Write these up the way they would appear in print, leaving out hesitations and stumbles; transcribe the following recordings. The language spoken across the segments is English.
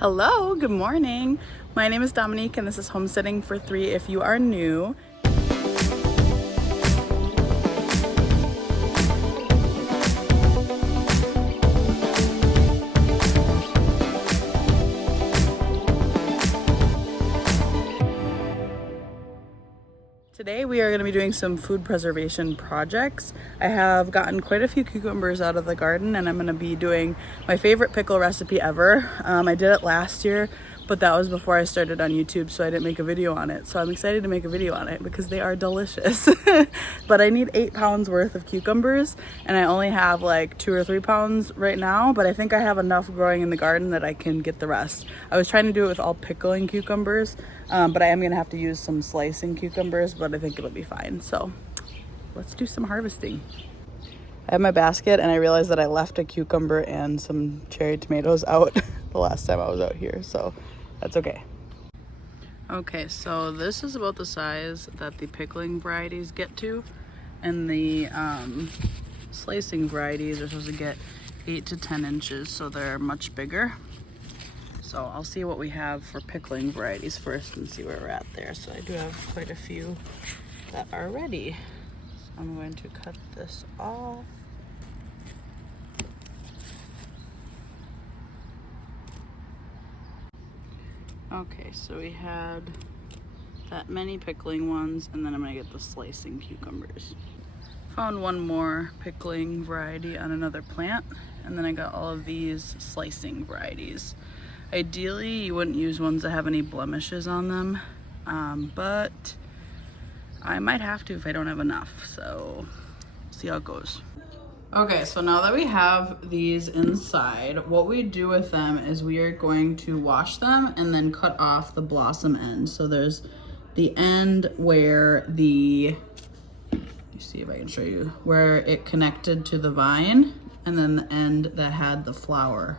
Hello, good morning. My name is Dominique and this is Homesteading for Three if you are new. Today we are going to be doing some food preservation projects. I have gotten quite a few cucumbers out of the garden and I'm going to be doing my favorite pickle recipe ever. I did it last year, but that was before I started on YouTube, so I didn't make a video on it. So I'm excited to make a video on it because they are delicious. But I need 8 pounds worth of cucumbers and I only have like 2 or 3 pounds right now, but I think I have enough growing in the garden that I can get the rest. I was trying to do it with all pickling cucumbers, but I am gonna have to use some slicing cucumbers, but I think it'll be fine. So let's do some harvesting. I have my basket and I realized that I left a cucumber and some cherry tomatoes out the last time I was out here, so that's okay. Okay, so this is about the size that the pickling varieties get to, and the slicing varieties are supposed to get 8 to 10 inches, so they're much bigger. So I'll see what we have for pickling varieties first and see where we're at there. So I do have quite a few that are ready. So I'm going to cut this off. Okay, so we had that many pickling ones, and then I'm gonna get the slicing cucumbers. Found one more pickling variety on another plant, and then I got all of these slicing varieties. Ideally, you wouldn't use ones that have any blemishes on them, but I might have to if I don't have enough, so see how it goes. Okay, so now that we have these inside, what we do with them is we are going to wash them and then cut off the blossom end. So there's the end where you see if I can show you, where it connected to the vine, and then the end that had the flower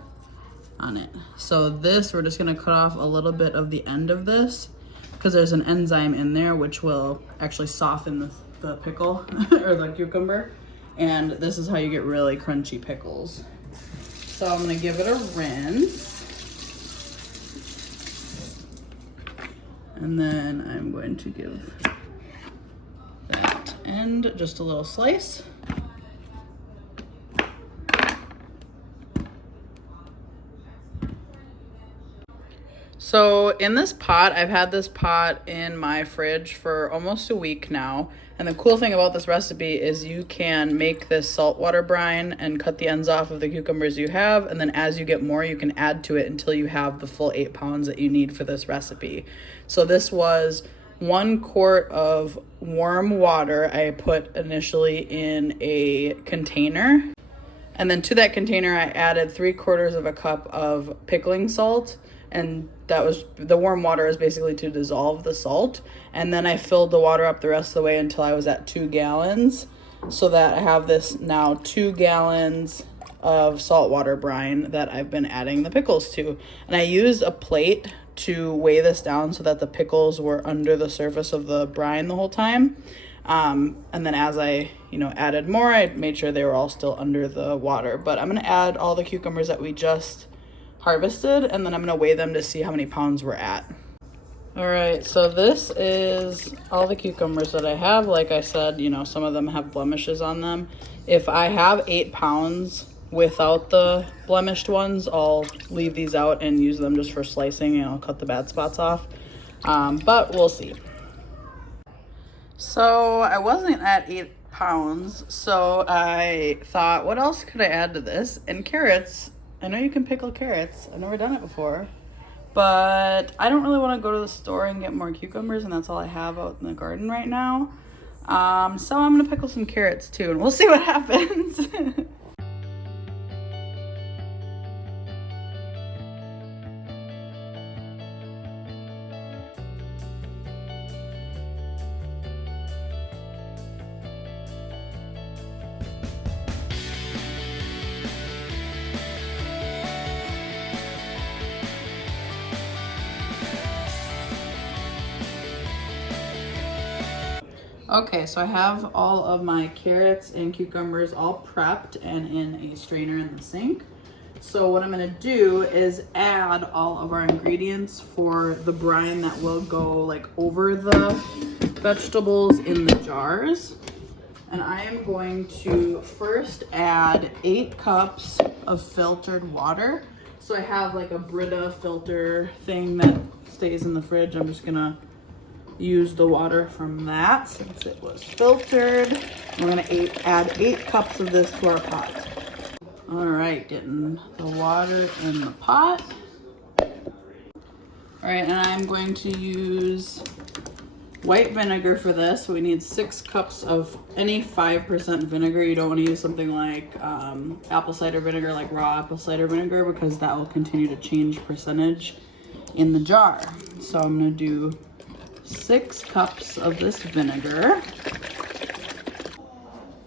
on it. So this, we're just gonna cut off a little bit of the end of this because there's an enzyme in there which will actually soften the pickle or the cucumber. And this is how you get really crunchy pickles. So I'm gonna give it a rinse. And then I'm going to give that end just a little slice. So in this pot, I've had this pot in my fridge for almost a week now. And the cool thing about this recipe is you can make this saltwater brine and cut the ends off of the cucumbers you have. And then as you get more, you can add to it until you have the full 8 pounds that you need for this recipe. So this was 1 quart of warm water I put initially in a container. And then to that container, I added 3/4 of a cup of pickling salt. And that was, the warm water is basically to dissolve the salt. And then I filled the water up the rest of the way until I was at 2 gallons, so that I have this now 2 gallons of saltwater brine that I've been adding the pickles to. And I used a plate to weigh this down so that the pickles were under the surface of the brine the whole time. And then as I, added more, I made sure they were all still under the water. But I'm gonna add all the cucumbers that we just harvested, and then I'm gonna weigh them to see how many pounds we're at. All right, so this is all the cucumbers that I have. Like I said, some of them have blemishes on them. If I have 8 pounds without the blemished ones, I'll leave these out and use them just for slicing, and I'll cut the bad spots off. But we'll see. So I wasn't at 8 pounds, so I thought, what else could I add to this? And carrots. I know you can pickle carrots. I've never done it before, but I don't really want to go to the store and get more cucumbers, and that's all I have out in the garden right now. So I'm gonna pickle some carrots too, and we'll see what happens. Okay, so I have all of my carrots and cucumbers all prepped and in a strainer in the sink. So what I'm gonna do is add all of our ingredients for the brine that will go like over the vegetables in the jars. And I am going to first add 8 cups of filtered water. So I have like a Brita filter thing that stays in the fridge. I'm just gonna use the water from that since it was filtered. We're gonna add 8 cups of this to our pot. All right, getting the water in the pot. All right, and I'm going to use white vinegar for this. We need 6 cups of any 5% vinegar. You don't want to use something like apple cider vinegar, like raw apple cider vinegar, because that will continue to change percentage in the jar. So I'm going to do 6 cups of this vinegar.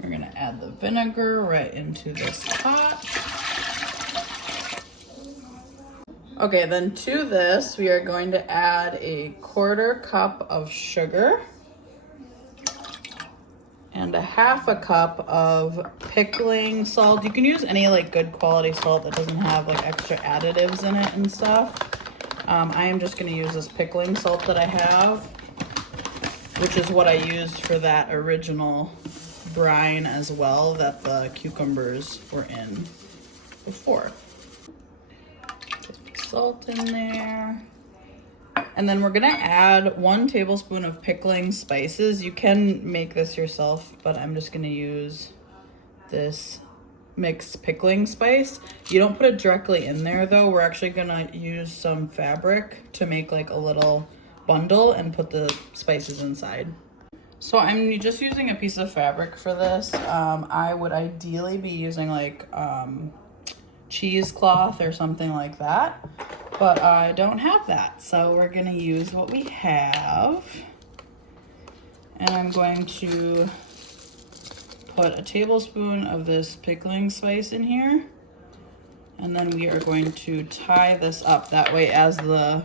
We're going to add the vinegar right into this pot. Okay, then to this, we are going to add a 1/4 cup of sugar and a 1/2 cup of pickling salt. You can use any like good quality salt that doesn't have like extra additives in it and stuff. I am just gonna use this pickling salt that I have, which is what I used for that original brine as well that the cucumbers were in before. Salt in there. And then we're gonna add 1 tablespoon of pickling spices. You can make this yourself, but I'm just gonna use this mixed pickling spice. You don't put it directly in there though. We're actually gonna use some fabric to make like a little bundle and put the spices inside. So I'm just using a piece of fabric for this. I would ideally be using like cheesecloth or something like that, but I don't have that, so we're gonna use what we have. And I'm going to put a tablespoon of this pickling spice in here, and then we are going to tie this up. That way, as the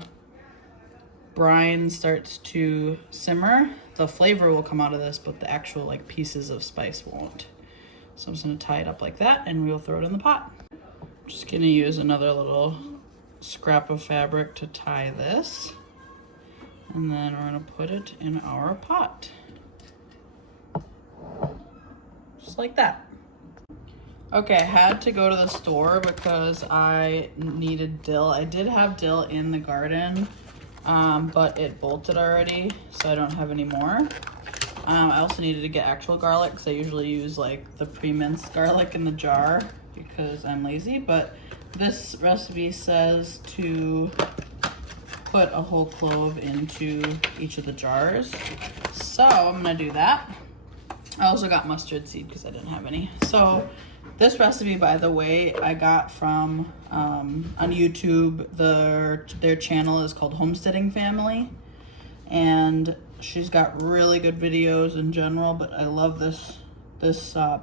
brine starts to simmer, the flavor will come out of this, but the actual like pieces of spice won't. So I'm just gonna tie it up like that, and we will throw it in the pot. Just gonna use another little scrap of fabric to tie this, and then we're gonna put it in our pot. Just like that. Okay, I had to go to the store because I needed dill. I did have dill in the garden, but it bolted already, so I don't have any more. I also needed to get actual garlic because I usually use like the pre-minced garlic in the jar because I'm lazy, but this recipe says to put a whole clove into each of the jars. So I'm gonna do that. I also got mustard seed because I didn't have any. So this recipe, by the way, I got from on YouTube. Their channel is called Homesteading Family, and she's got really good videos in general, but I love this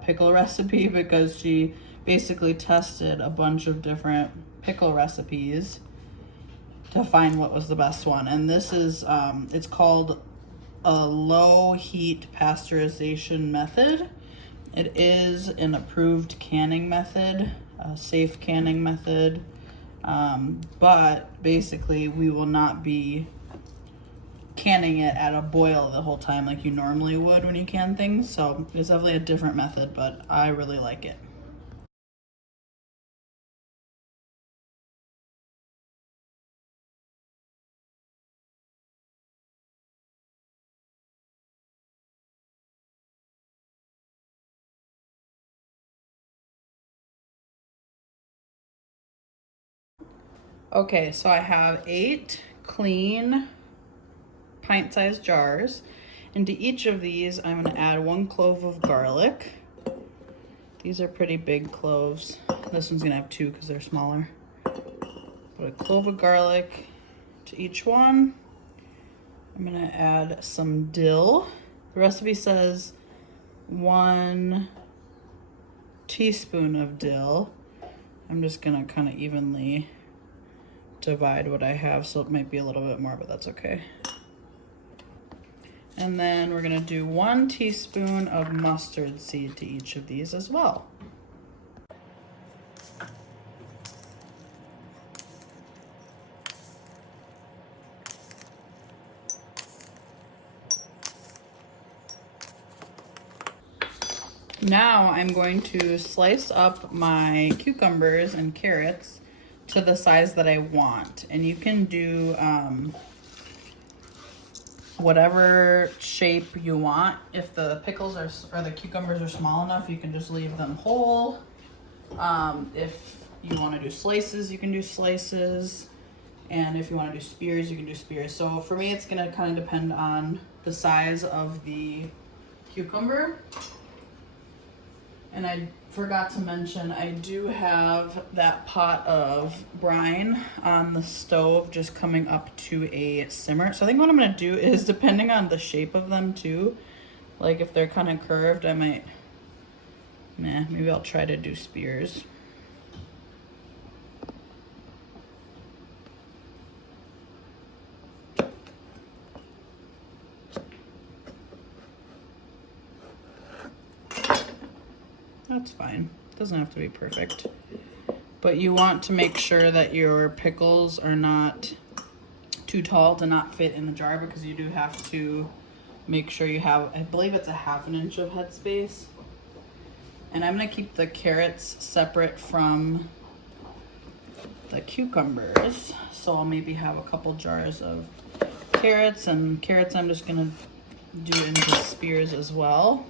pickle recipe because she basically tested a bunch of different pickle recipes to find what was the best one. And this is, it's called a low heat pasteurization method. It is an approved canning method, a safe canning method, but basically we will not be canning it at a boil the whole time like you normally would when you can things. So it's definitely a different method, but I really like it. Okay, so I have 8 clean pint-sized jars. Into each of these, I'm gonna add 1 clove of garlic. These are pretty big cloves. This one's gonna have 2 because they're smaller. Put a clove of garlic to each one. I'm gonna add some dill. The recipe says 1 teaspoon of dill. I'm just gonna kind of evenly divide what I have, so it might be a little bit more, but that's okay. And then we're gonna do 1 teaspoon of mustard seed to each of these as well. Now I'm going to slice up my cucumbers and carrots to the size that I want. And you can do whatever shape you want. If the pickles are, or the cucumbers are small enough, you can just leave them whole. If you want to do slices, you can do slices. And if you want to do spears, you can do spears. So for me, it's going to kind of depend on the size of the cucumber. And I forgot to mention, I do have that pot of brine on the stove just coming up to a simmer. So I think what I'm gonna do is, depending on the shape of them too, like if they're kind of curved, I might, maybe I'll try to do spears. That's fine. Doesn't have to be perfect. But you want to make sure that your pickles are not too tall to not fit in the jar, because you do have to make sure you have, I believe it's a 1/2 inch of headspace. And I'm gonna keep the carrots separate from the cucumbers. So I'll maybe have a couple jars of carrots, and carrots I'm just gonna do into spears as well.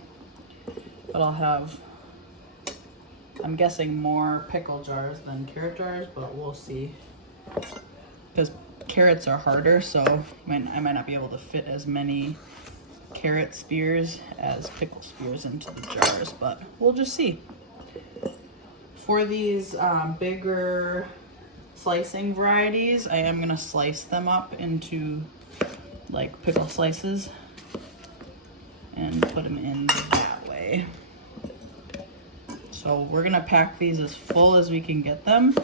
But I'll have, I'm guessing, more pickle jars than carrot jars, but we'll see. Because carrots are harder, so I might not be able to fit as many carrot spears as pickle spears into the jars, but we'll just see. For these bigger slicing varieties, I am gonna slice them up into like pickle slices and put them in that way. So we're gonna pack these as full as we can get them.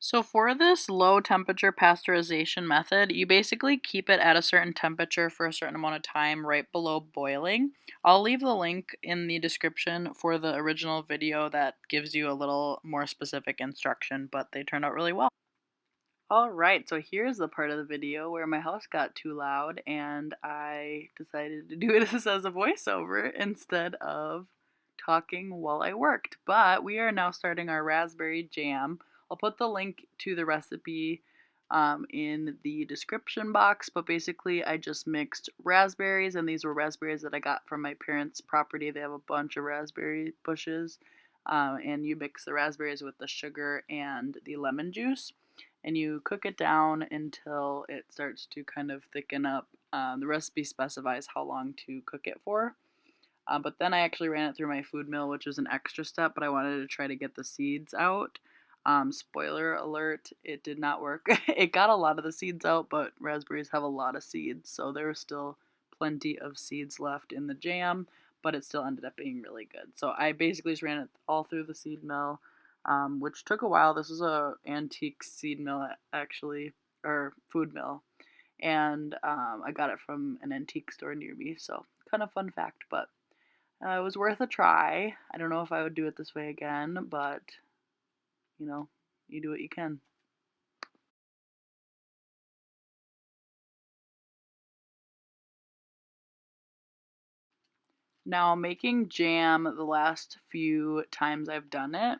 So for this low temperature pasteurization method, you basically keep it at a certain temperature for a certain amount of time right below boiling. I'll leave the link in the description for the original video that gives you a little more specific instruction, but they turned out really well. Alright, so here's the part of the video where my house got too loud and I decided to do it as a voiceover instead of talking while I worked. But we are now starting our raspberry jam. I'll put the link to the recipe in the description box, but basically I just mixed raspberries, and these were raspberries that I got from my parents' property. They have a bunch of raspberry bushes, and you mix the raspberries with the sugar and the lemon juice, and you cook it down until it starts to kind of thicken up. The recipe specifies how long to cook it for. But then I actually ran it through my food mill, which was an extra step, but I wanted to try to get the seeds out. Spoiler alert, it did not work. It got a lot of the seeds out, but raspberries have a lot of seeds, so there was still plenty of seeds left in the jam, but it still ended up being really good. So I basically just ran it all through the seed mill, which took a while. This was a antique seed mill, actually, or food mill, and I got it from an antique store near me, so kind of fun fact, but it was worth a try. I don't know if I would do it this way again, but you do what you can. Now, making jam the last few times I've done it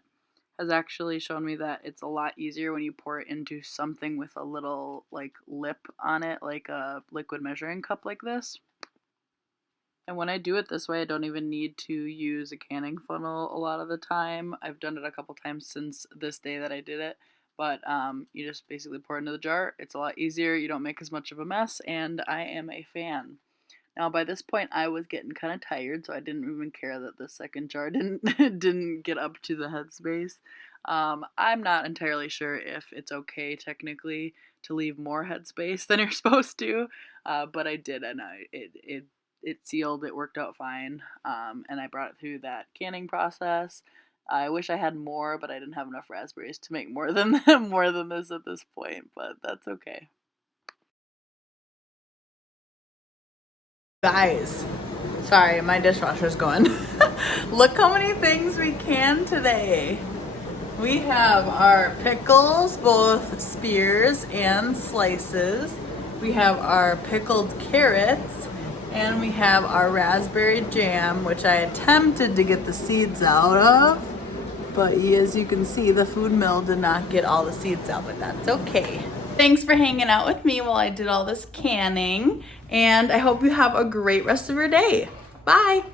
has actually shown me that it's a lot easier when you pour it into something with a little like lip on it, like a liquid measuring cup like this. And when I do it this way, I don't even need to use a canning funnel a lot of the time. I've done it a couple times since this day that I did it. But you just basically pour it into the jar. It's a lot easier. You don't make as much of a mess, and I am a fan. Now, by this point, I was getting kind of tired, so I didn't even care that the second jar didn't didn't get up to the headspace. I'm not entirely sure if it's okay technically to leave more headspace than you're supposed to, but I did, and it sealed. It worked out fine, and I brought it through that canning process. I wish I had more, but I didn't have enough raspberries to make more than more than this at this point. But that's okay. Guys, sorry, my dishwasher's going. Look how many things we can today. We have our pickles, both spears and slices. We have our pickled carrots, and we have our raspberry jam, which I attempted to get the seeds out of, but as you can see, the food mill did not get all the seeds out, but that's okay. Thanks for hanging out with me while I did all this canning, and I hope you have a great rest of your day. Bye.